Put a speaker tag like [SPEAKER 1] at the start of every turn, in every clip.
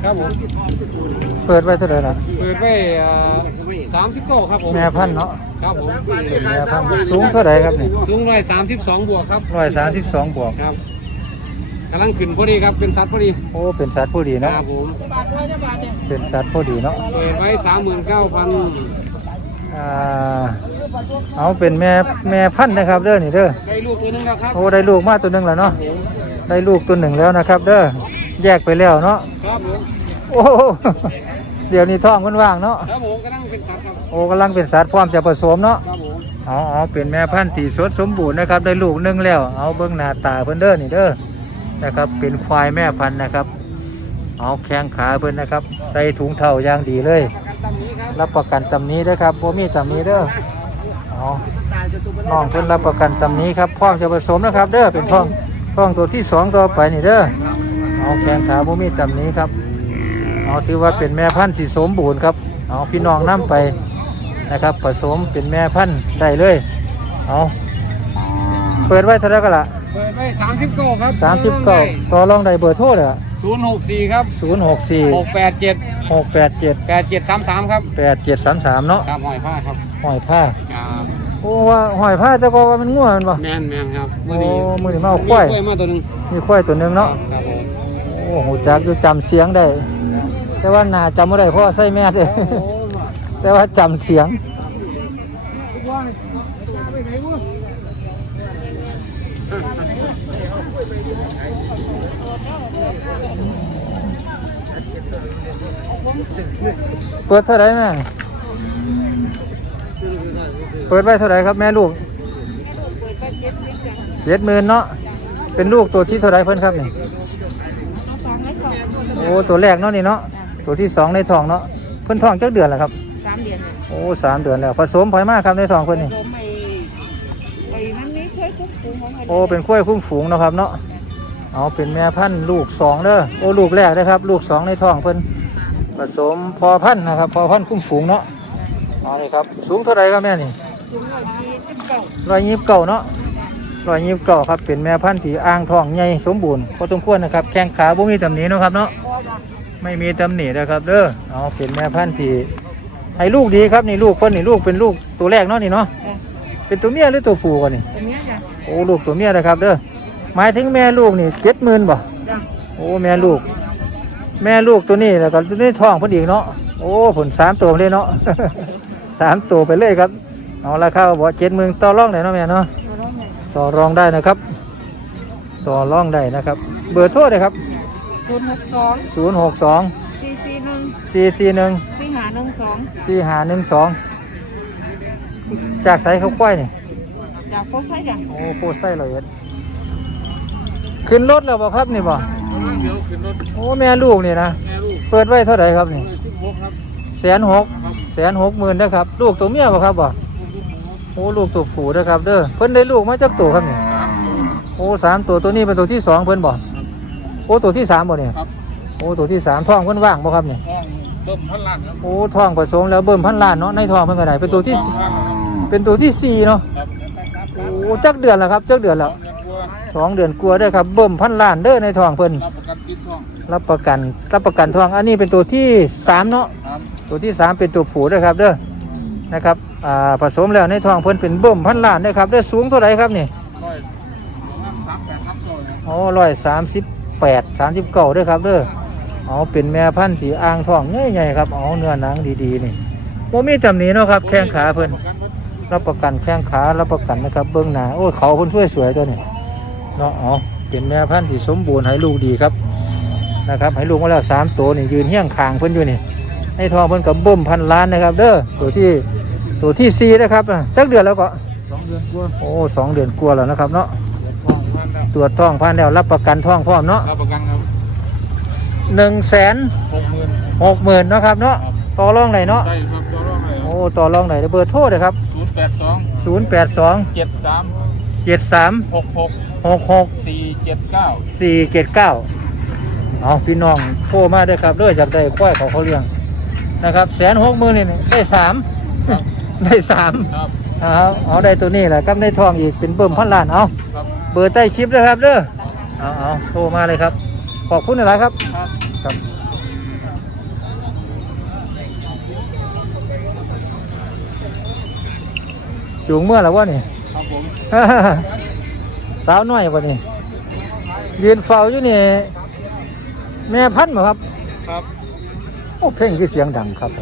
[SPEAKER 1] ครับผม
[SPEAKER 2] เปิดไว้เท่าไหร่ล่ะ
[SPEAKER 1] เปิดไว้39ครับผม
[SPEAKER 2] แม่พันธุ์เนาะ
[SPEAKER 1] ครับผม
[SPEAKER 2] เป็นแม่พันธุ์สูงเท่าไหร่ครับนี่
[SPEAKER 1] สูง132บวกครับ
[SPEAKER 2] 132บวก
[SPEAKER 1] ครับกำลังขึ้นพอดีครับเป็นสัตว์พอดี
[SPEAKER 2] โอ้เป็นสัตว์ผู้ดีเนาะ
[SPEAKER 1] ครับผม
[SPEAKER 2] เป็นสัตว์ผู้ดีเนาะ
[SPEAKER 1] เปิดไว้39,000
[SPEAKER 2] เอาเป็นแม่พันธุ์นะครับเด้อนี่เด้อ
[SPEAKER 1] ได้ลูกตัวนึงแล้วครับ
[SPEAKER 2] โอ้ได้ลูกมาตัวนึงแล้วเนาะได้ลูกตัวหนึ่งแล้วนะครับเด้อแยกไปแล้วเนาะ
[SPEAKER 1] ครับผม
[SPEAKER 2] โอ้เดี๋ยวนี้ท้องมันว่างเนาะ
[SPEAKER 1] ครับผมกำลังเป็นสัตว์ครับ
[SPEAKER 2] โอ้กำลังเป็นสัตว์พร้อมจะผสมเนาะ
[SPEAKER 1] ครับผม
[SPEAKER 2] เอาเป็นแม่พันธุ์ที่สดสมบูรณ์นะครับได้ลูกนึงแล้วเอาเบิ้งหน้าตาเพิ่นเด้อนี่เด้อนะครับเป็นควายแม่พันธุ์นะครับเอาแข้งขาเพิ่นนะครับใส่ถุงเท้าอย่างดีเลยรับประกันตำนี้นะครับบ่มีตำนี้เด้อเอาน้องเพิ่นรับประกันตำนี้ครับพร้อมจะผสมนะครับเด้อเป็นท้องตัวที่2ต่อไปนี่เด้อเอาแข้งขาบ่มีตำนี้ครับเอาถือว่าเป็นแม่พันธุ์ที่สมบูรณ์ครับเอาพี่น้องนำไปนะครับผสมเป็นแม่พันธุ์ได้เลยเอาเปิดไว้เท่าไหร่ก็ละ
[SPEAKER 1] เปิดไว้39ครับ
[SPEAKER 2] 39ต่อรองได้เบอร์โทรเลย
[SPEAKER 1] 064ครับ
[SPEAKER 2] 064 687
[SPEAKER 1] 8733ครับ
[SPEAKER 2] 8733เนาะ
[SPEAKER 1] ครับหอยผ้าครับ
[SPEAKER 2] หอยผ้า
[SPEAKER 1] ครับ
[SPEAKER 2] โอ้ว่าหอยผ้าแต่ก็ว่ามันง่วงมันบ่
[SPEAKER 1] แม่นครับ
[SPEAKER 2] มื้อนี้มาเอาควาย
[SPEAKER 1] มาตัวนึง
[SPEAKER 2] มีควายตัวนึงเนาะ
[SPEAKER 1] ครับผม
[SPEAKER 2] โอ้โหจักอยู่จำเสียงได้แต่ว่าหน้าจำบ่ได้เพราะใส่แมสเลยแต่ว่าจำเสียงเปิดเท่าไหร่แม่เปิดไว้เท่าไหร่ครับแม่ลูก70,000เนาะเป็นลูกตัวที่เท่าไหร่เพิ่นครับนี่โอ้ตัวแรกเนาะนี่เนาะตัวที่2ในท้องเนาะเพิ่นท้องจักเดือนแล้วครับ
[SPEAKER 3] 3 เดือน
[SPEAKER 2] โอ้3 เดือนแล้วผสมพอยมากครับในท้องเพิ่นนี่โอ้เป็นกล้วยคุ้มฝูงนะครับเนาะเอาเป็นแม่พันธุ์ลูก2เด้อโอ้ลูกแรกนะครับลูก2ในท้องเพิ่นผสมพอพันธุ์นะครับพอพันธุ์คุ้มฝูงเนาะเอานี่ครับสูงเท่าไหร่ครับแม่นี่129เนาะ129ครับเป็นแม่พันธุ์ที่อ่างท้องใหญ่สมบูรณ์พอสมควรนะครับแข้งขาบ่มีตำหนิเนาะครับเนาะไม่มีตำหนินะครับเด้อเอาเป็นแม่พันธุ์ที่ให้ลูกดีครับนี่ลูกเพิ่นนี่ลูกเป็นลูกตัวแรกเนาะนี่เนาะเป็นตัวเมียหรือตัวผู้กันนี่โอ้ลูกตัวเมียนะครับเด้อหมายถึงแม่ลูกนี่70,000บ่โอ้แม่ลูกตัวนี้แล้วก็ตัวนี้ท้องเพิ่นอีกเนาะโอ้ผล3ตัวเลยเนาะ3ตัวไปเลยครับเอาราคาบ่70,000ต่อรองได้เนาะแม่เนาะต่อรองได้นะครับต่อรองได้นะครับเบอร์โทรเลยครับ062 441 4512จากไสเขาควายนี่
[SPEAKER 3] จากโพไซจ้ะ
[SPEAKER 2] โอ้โพไซเลยขึ้นรถแล้วบ่ครับนี่บ่โอ้แม่ลูกนี่นะเปิดไว้เท่าไหร่ครับนี่160,000นะครับลูกตัวเมียบ่ครับบ่โอ้ลูกตัวผู้นะครับเด้อเพิ่นได้ลูกมาจากตัวครับนี่โอ้3ตัวนี้เป็นตัวที่2เพิ่นบ่โอ้ตัวที่3บ่เนี่ยโอ้ตัวที่3ท้องเพิ่นว่างบ่ครับนี่
[SPEAKER 1] เบิ่มพันล้านครับ
[SPEAKER 2] โอ้ท้องผสมแล้วเบิ่มพันล้านเนาะในท้องเพิ่นก็ได้เป็นตัวที่4เนาะโอ้จักเดือนแล้วครับจักเดือนแล้ว2 เดือนกว่าได้ครับเบิ่มพันล้านเด้อในท้องเพิ่นรับประกันท้องอันนี้เป็นตัวที่3เนาะตัวที่3เป็นตัวผู้ด้วยครับเด้อนะครับผสมแล้วในท้องเพิ่นเป็นเบิ่มพันล้านได้ครับได้สูงเท่าไหร่ครับนี่โอ้138-39ด้วยครับเด้อเอาเป็นแม่พันธุ์ที่อ่างท้องใหญ่ๆครับเอาเนื้อหนังดีๆนี่บ่มีตำหนิเนาะครับแข้งขาเพิ่นรับประกันแข้งขารับประกันนะครับเบื้องหน้าโอ้เขาเพิ่นสวยๆตัวนี้เนาะอ๋อเป็นแม่พันธุ์ที่สมบูรณ์ให้ลูกดีครับนะครับให้ลูกมาแล้ว3ตัวนี่ยืนเฮี้ยงคางเพิ่นอยู่นี่ให้ทองเพิ่นกับเบิ่มพันล้านนะครับเด้อตัวที่4นะครับจักเดือนแล้วก็
[SPEAKER 1] 2 เดือนกว่า
[SPEAKER 2] โอ้2 เดือนกว่าแล้วนะครับเนาะตรวจท้องผ่านแล้วรับประกันท้องพร้อมเนาะ
[SPEAKER 1] รับประกันครับ
[SPEAKER 2] 160,000นะครับเนาะต่อรองไหนเนาะ
[SPEAKER 1] ได้ครับต่อรองไหน
[SPEAKER 2] โอ้ต่อรองไหนเบอร์โทรเลยครับ
[SPEAKER 1] 082 73 66 479
[SPEAKER 2] เอาพี่น้องโทรมาด้วยครับด้วยจากได้ควายเขาเลี้ยงนะครับ160,000นี่ได้3ได้3
[SPEAKER 1] ครับ
[SPEAKER 2] เอาได้ตัวนี้แหละครับได้ทองอีกเป็นเบิ่มพันล้านเอาเบอร์ใต้คลิปนะครับเด้อเอาโทรมาเลยครับขอบคุณหลายครับจูงเมื่อแล้ววะนี่
[SPEAKER 1] ครับผม
[SPEAKER 2] สาวน้อยบ่นี่ยืนเฝ้าอยู่นี่แม่พันธุ์บ่ครับ
[SPEAKER 1] ครับ
[SPEAKER 2] โอ้เพลงคือเสียงดังครับ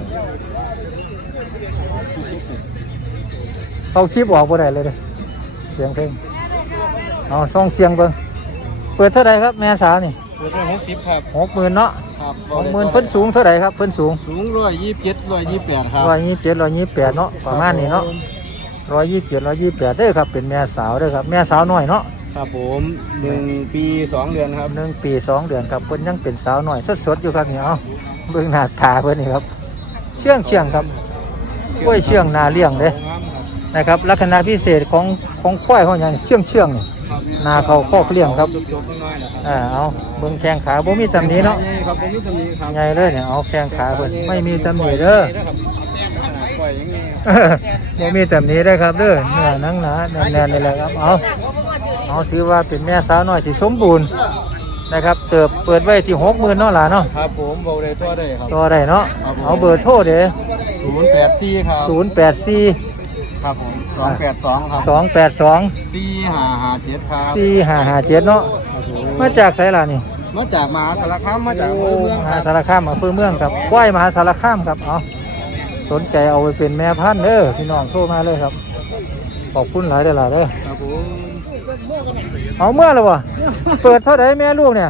[SPEAKER 2] เอาคลิปออกบ่ได้เลยเด้อเสียงเพลงเอาช่องเสียงเบิ่งเปิดเท่าไหร่ครับแม่สาวนี่
[SPEAKER 1] เปิดได้60ครับ
[SPEAKER 2] 60,000เนาะ
[SPEAKER 1] ครับ
[SPEAKER 2] 60,000เพิ่นสูงเท่าไหร่ครับเพิ่นสูง
[SPEAKER 1] สูง127 128ครับ
[SPEAKER 2] 127 128เนาะประมาณนี้เนาะ127 128เด้อครับเป็นแม่สาวเด้อครับแม่สาวน้อยเนาะ
[SPEAKER 1] ครับผม1 ปี 2 เดือนครับ
[SPEAKER 2] 1 ปี 2 เดือนครับเพิ่นยังเป็นสาวน้อยสดๆอยู่ครับนี่เอาเบิ่งหน้าตาเพิ่นนี่ครับเชื่องครับกล้วยเชื่องนาเลี้ยงเด้นะครับลักษณะพิเศษของควายเขาอย่างเชื่องนี่นาเขาคอกเลี้ยงครับเอาเบิ่งแข้งขาบ่มีตำหนิเนาะ
[SPEAKER 1] ครับผมมีตำหนิครับ
[SPEAKER 2] ใหญ่เลยเนี่ยเอาแข้งขาเพิ่นไม่มีตำหนิเด้อ
[SPEAKER 1] ปล่อยอย่างนี้
[SPEAKER 2] บ่มีตำหนิได้อครับเด้อเนื้อหนังหนาแน่นๆนี่แหละครับเอาถือว่าเป็นแม่สาวน้อยที่สมบูรณ์นะครับเปิดไว้ที่60,000เนาะหล่ะเนาะ
[SPEAKER 1] ครับผมเบาได้ตัวได้ครับ
[SPEAKER 2] ต่อได้เนาะเอาเบอร์โทรเด้อ
[SPEAKER 1] 084ครับ
[SPEAKER 2] 084
[SPEAKER 1] ครับผม282ครับ
[SPEAKER 2] 282
[SPEAKER 1] 4557ครับ
[SPEAKER 2] 4557เนาะมาจากไสล่ะนี่
[SPEAKER 1] มาจากมหาสารคามมาจาก
[SPEAKER 2] โอ้
[SPEAKER 1] เมือง
[SPEAKER 2] ม
[SPEAKER 1] ค
[SPEAKER 2] หา
[SPEAKER 1] รับ
[SPEAKER 2] สารคามอำเภอเมืองครับควายมหาสารคามครับเอาสนใจเอาไปเป็นแม่พันธุ์เด้อพี่น้องโทรมาเลยครับขอบคุณหลายเด้อล่ะเด้อ
[SPEAKER 1] ครับผม
[SPEAKER 2] เอาเมื่อแล้ววะเปิดเท่าไหร่แม่ลูกเนี่ย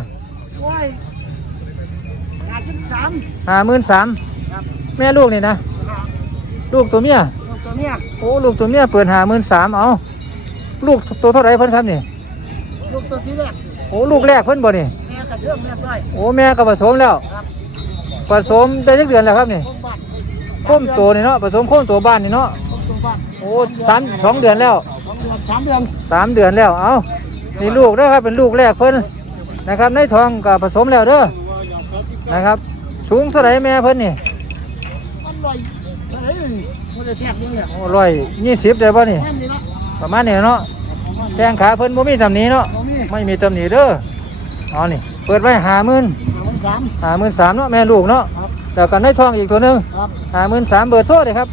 [SPEAKER 2] 53,000แม่ลูกนี่นะลูกตัวเมียโอ้ลูกตัวเมียเปิด53,000เอาลูกตัวเท่าไหร่เพิ่นครับนี่
[SPEAKER 3] ลูกตัวที่แรก
[SPEAKER 2] โอ้ลูกแรกเพิ่นบ่นี่
[SPEAKER 3] แม่กระเชื่อมแม่ต้อย
[SPEAKER 2] โอ้แม่ก็ผสมแล้วผสมได้สักเดือนแล้วครับนี่
[SPEAKER 3] ต้มบ้าน
[SPEAKER 2] โค้มโตนี่เนาะผสมโค้มโตบ้านนี่เนาะ
[SPEAKER 3] ต้มตัวบ้าน
[SPEAKER 2] โอ้2 เดือนแล้ว
[SPEAKER 3] 2 เดือน
[SPEAKER 2] 3 เดือนแล้วเอานี่ลูกเด้อครับเป็นลูกแรกเพิ่นนะครับในท้องก็ผสมแล้วเด้อนะครับสูงเท่าไหร่แม่เพิ่นนี่
[SPEAKER 3] มันลอยเฮ้ยมันจะแทกนี่แหละ
[SPEAKER 2] โอ้120ได้บ่นี่
[SPEAKER 3] แม่นี่เนาะ
[SPEAKER 2] ประมาณนี้เนาะแข้งขาเพิ่นบ่มีตำหนิเนาะ
[SPEAKER 3] บ่มี
[SPEAKER 2] ไม่มีตำหนิเด้อเอานี่เปิดไว้50,000
[SPEAKER 3] 3
[SPEAKER 2] 53,000เนาะแม่ลูกเนาะ
[SPEAKER 3] ครับ
[SPEAKER 2] แล้วก็ในท้องอีกตัวหนึง
[SPEAKER 3] ครับ
[SPEAKER 2] 53,000เบอร์โทรเลยครับ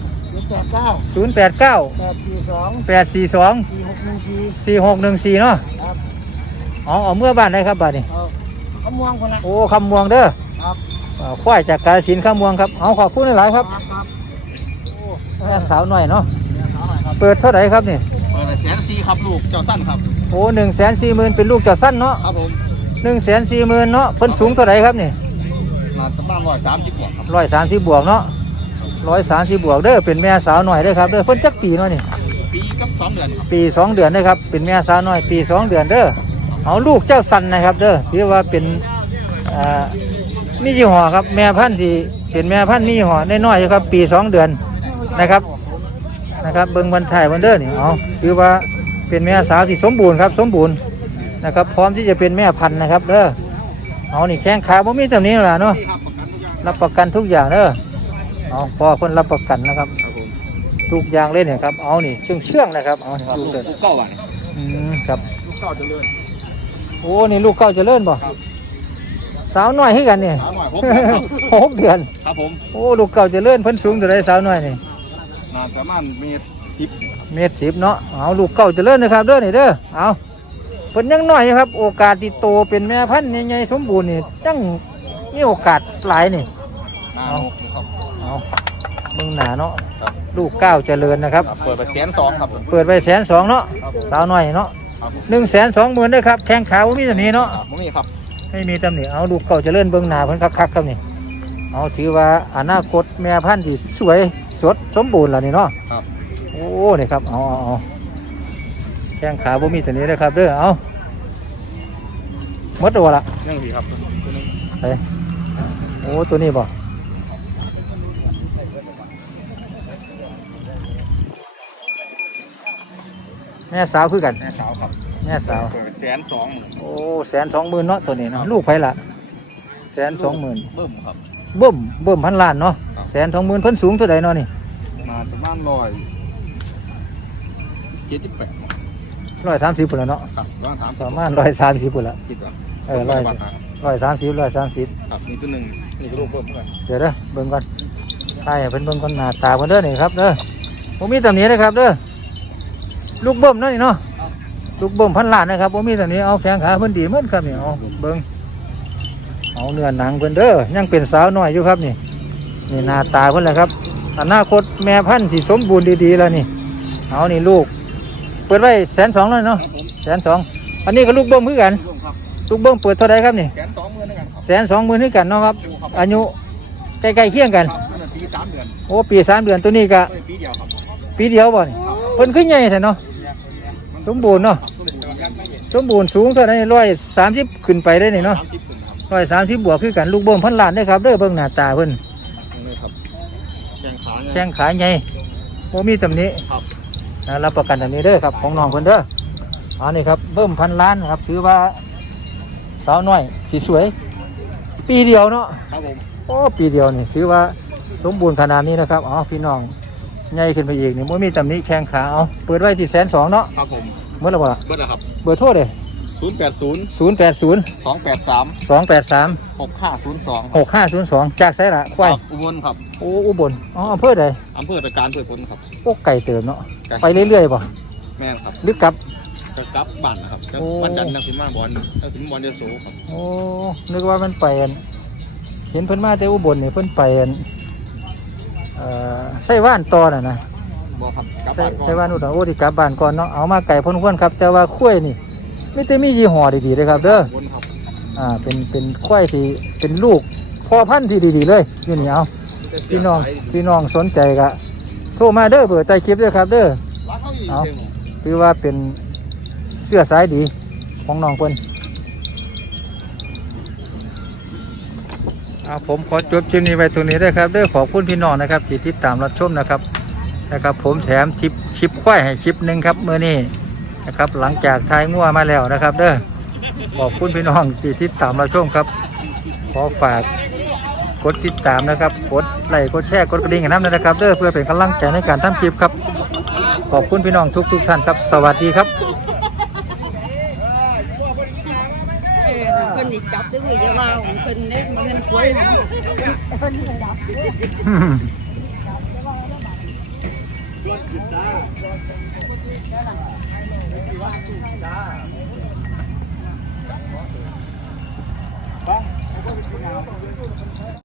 [SPEAKER 3] 89
[SPEAKER 2] 089
[SPEAKER 3] 842
[SPEAKER 2] 842
[SPEAKER 3] 4614
[SPEAKER 2] 4614เนาะ
[SPEAKER 3] ครับ
[SPEAKER 2] เอาเมื่อบ้านได้ครับบ้านนี้
[SPEAKER 3] ขม่วงคนละ
[SPEAKER 2] โอ้คำม่วงเด้อ
[SPEAKER 3] ครับ
[SPEAKER 2] ควายจากกาฬสินธุ์คำม่วงครับเอาขอบคุณหลายๆครับ
[SPEAKER 3] ครับ
[SPEAKER 2] แม่สาวหน่อยเนาะเปิดเท่าไหร่ครับนี่
[SPEAKER 1] เปิด140,000ครับลูกเจ้าสั้นครับ
[SPEAKER 2] โอ้140,000เป็นลูกเจ้าสั้นเนาะ
[SPEAKER 1] ครับผม
[SPEAKER 2] 140,000เนาะเพิ่นสูงเท่าไหร่ครับนี่
[SPEAKER 1] มาประมาณ130บวกครับ
[SPEAKER 2] 130บวกเนาะ130บวกเด้อเป็นแม่สาวหน่อยเด้อครับเด้อเพิ่นจักปีเนาะนี่
[SPEAKER 1] ปีกับ2 เดือนครับ
[SPEAKER 2] ปี 2 เดือนนะครับเป็นแม่สาวน้อยปี 2 เดือนเด้อเอาลูกเจ้าสันนะครับเด้อถือว่าเป็นมียี่ห้อครับแม่พันธุ์ที่เป็นแม่พันธุ์มียี่ห้อน้อยๆอยู่ครับปี 2 เดือนนะครับเบิ่งวันถ่ายวันเด้อนี่เอาถือว่าเป็นแม่สาวที่สมบูรณ์ครับสมบูรณ์นะครับพร้อมที่จะเป็นแม่พันธุ์นะครับเด้อเอานี่แข้งขาบ่มีตำหนิล่ะเนาะรับประกันทุกอย่างเด้อเอาพอคนรับประกันนะครับทุกอย่างเลยเนี่ยครับเอานี่เชื่องๆนะครับเอานี่ลูกเด้อ
[SPEAKER 1] ลูกเก้าวัน
[SPEAKER 2] ครับ
[SPEAKER 1] ลูกเก้าจะเลื่อน
[SPEAKER 2] โอ้นี่ลูกเก้าเจะเลื่อนบ่สาวน้อยให้กันเนี่ย
[SPEAKER 1] หาหน่อย6 เดือนครับ
[SPEAKER 2] 6 เดือน
[SPEAKER 1] ครับผม
[SPEAKER 2] โอ้ลูกเก้าเจะเลื่อนเพิ่นสูงเท่าไรสาวน้อยนี่
[SPEAKER 1] น่าจะประมาณ1.10
[SPEAKER 2] เมตร10เนาะเอาลูกเก้าเจะเลื่อนนะครับเด้อนี่เด้อเอาเพิ่นยังน้อยอยู่ครับโอกาสที่โตเป็นแม่พันธุ์ใหญ่ๆสมบูรณ์นี่จังมีโอกาสหลายนี่
[SPEAKER 1] หน้าหกครับ
[SPEAKER 2] เอาเบิ่งหน้าเนาะลูกเก้าเจริญนะครับ
[SPEAKER 1] เปิดไป120,000ครับ
[SPEAKER 2] เปิดไว้120,000เนาะสาวน้อยเนาะ
[SPEAKER 1] ครับผม
[SPEAKER 2] 120,000เด้อครับแข้งขาบ่มีตำหนิเนาะ
[SPEAKER 1] บ่มีครับ
[SPEAKER 2] ไม่มีตำหนิเอาลูกเก่าเจะเลื่อนเบื้องหน้าเพิ่นคักๆครับนี่เอาถือว่าอนาคตแม่พันธุ์ที่สวยสดสมบูรณ์ล่ะนี่เนาะ
[SPEAKER 1] ครับ
[SPEAKER 2] โอ้นี่ครับเอาแข้งขาบ่มีตัวนี้นะครับเด้อเอาหมดตัวละ
[SPEAKER 1] ยังดีครับ
[SPEAKER 2] ไปโอ้ตัวนี้บ่แม่สาวคือกัน
[SPEAKER 1] แม่สาวครับ
[SPEAKER 2] แม่สาว
[SPEAKER 1] เปิดไป120,000
[SPEAKER 2] โอ้120,000เนาะตัวนี้เนาะลูกไผล่ะ120,000
[SPEAKER 1] เบิ่มครับ
[SPEAKER 2] เบิ่มพันล้านเนาะ120,000เพิ่นสูงเท่าใดเนาะนี่
[SPEAKER 1] มาประมาณ178
[SPEAKER 2] 130พุ่นละเนาะ
[SPEAKER 1] ครับ130
[SPEAKER 2] ประมาณ130พุ่นละ
[SPEAKER 1] คิดว่า
[SPEAKER 2] 130
[SPEAKER 1] ครับนี่ตัวหนึ่งนี่ก็รูปเพิ่มกัน
[SPEAKER 2] เดี๋ยวเด้อเบิ่งก่อนใช่เพิ่นเบิ่งก่อนหน้าตาเพิ่นเด้อนี่ครับเด้อบ่มีตำหนินะครับเด้อลูกเบิ่มนั่นนี่เนาะลูกเบิ่มพันล้านนะครับผมมีตอนนี้เอาแข้งขาเพิ่นดีเหมือนครับนี่เอาเบิ่งเอาเนื้อหนังเพิ่นเด้อยังเป็นสาวน้อยอยู่ครับนี่นี่หน้าตาเพิ่นแหละครับอนาคตแม่พันธุ์ที่สมบูรณ์ดีๆแล้วนี่เอานี่ลูกเปิดไว้120,000เลยเนาะ120,000อันนี้ก็ลูกเบิ่มคือกัน
[SPEAKER 1] ร่วมครับ
[SPEAKER 2] ลูกเบิ่มเปิดเท่าไหร่ครับนี่
[SPEAKER 1] 120,000ด้วยกันครับ
[SPEAKER 2] 120,000คือกันเนาะครับอายุใกล้ๆเคียงกัน
[SPEAKER 1] ครับปี3 เดือน
[SPEAKER 2] โอ้ปี3 เดือนตัวนี้ก็
[SPEAKER 1] ปีเดียวครับ
[SPEAKER 2] ปีเดียวบ่นี่เพิ่นขึ้นใหญ่แท้เนาะสมบูรณ์เนาะสมบูรณ์สูงเท่าไหร่130ขึ้นไปได้นี่เนาะ
[SPEAKER 1] 30 ขึ้นครับ
[SPEAKER 2] 130บวกคือกันลูกเบิ่มพันล้านเด้อครับเด้อเบิ่งหน้าตาเพิ่น
[SPEAKER 1] นี่ครับแข้งขา
[SPEAKER 2] แข้งขาใหญ่บ่มีตำหนิ
[SPEAKER 1] ครับ
[SPEAKER 2] รับประกันตำหนิเด้อครับของน้องเพิ่นเด้ออันนี้ครับเบิ่มพันล้านครับถือว่าสาวน้อยสิสวย ปีเดียวเนาะ
[SPEAKER 1] ครับผม
[SPEAKER 2] โอ้ปีเดียวนี่ถือว่าสมบูรณ์ขนาดนี้นะครับอ๋อพี่น้องใหญ่ขึ้นไปอีกนี่บ่มีตำหนิแข้งขาเอาเปิดไว้ที่120,000เนาะ
[SPEAKER 1] ครับผม
[SPEAKER 2] เมื่อไหร่บ่ล่ะ
[SPEAKER 1] เบิดแล้วครับ
[SPEAKER 2] เบอร์โทรเด้
[SPEAKER 1] 080
[SPEAKER 2] 080
[SPEAKER 1] 283
[SPEAKER 2] 283
[SPEAKER 1] 6502
[SPEAKER 2] 6502จากไสล่ะควาย
[SPEAKER 1] อุบลครับ
[SPEAKER 2] โอ้อุบลอ๋ออำเภอใด
[SPEAKER 1] อำเภอตะการเพื่อผลครับ
[SPEAKER 2] โอ้ไก่เติมเนาะ
[SPEAKER 1] ไก่
[SPEAKER 2] ไปเรื่อยๆป่ะ
[SPEAKER 1] แม่นครับ
[SPEAKER 2] หรือกลับ
[SPEAKER 1] จะกลับบ้านนะครับ
[SPEAKER 2] โอ้
[SPEAKER 1] วันจันทร์นักสิมาบอลนักสิมาบอลเดโซครับ
[SPEAKER 2] โอ้นึกว่ามันไปอันเห็นเพิ่นมาแต่อุบลนี่เพิ่นไปอันไส้ว่านตอน่ะนะ
[SPEAKER 1] บอกครับกลับ
[SPEAKER 2] ไส้
[SPEAKER 1] บ้านก่อน
[SPEAKER 2] ไส้ว่านอุดรโอ้ที่กลับบ้านก่อนเนาะเอามาไก่พ้นควรครับแต่ว่าข้วยนี่ไม่ได้มียี่ห้อดีๆเลยครับเด้อ
[SPEAKER 1] วนครับ
[SPEAKER 2] เป็นข้วยที่เป็นลูกพ่อพันธุ์ที่ดีๆเลยอยู่นี่เอาพี่น้องสนใจก็โทรมาเด้อเบอร์ใต้คลิปเด้อครับเด้อ
[SPEAKER 1] ร้านเขาอีก
[SPEAKER 2] เอา
[SPEAKER 1] เดียว
[SPEAKER 2] ถือว่าเป็นเสื้อสายดีของน้องเพิ่นผมขอจบคลิปนี้ไว้ตรงนี้ด้วยครับเด้อขอบคุณพี่น้องนะครับที่ติดตามรับชมนะครับผมแถมคลิปควายให้คลิปหนึ่งครับมื้อนี้นะครับหลังจากทายงัวมาแล้วนะครับเด้อขอบคุณพี่น้องที่ติดตามรับชมครับขอฝากกดติดตามนะครับกดไลค์กดแชร์กดกระดิ่งกันนะครับเด้อเพื่อเป็นกำลังใจในการทำคลิปครับขอบคุณพี่น้องทุกท่านครับสวัสดีครับ
[SPEAKER 4] คนนี่จับซื้อเยอะมากคนเนี่ยมันเป็นกล้วยนะคนนี่จับ
[SPEAKER 1] ไป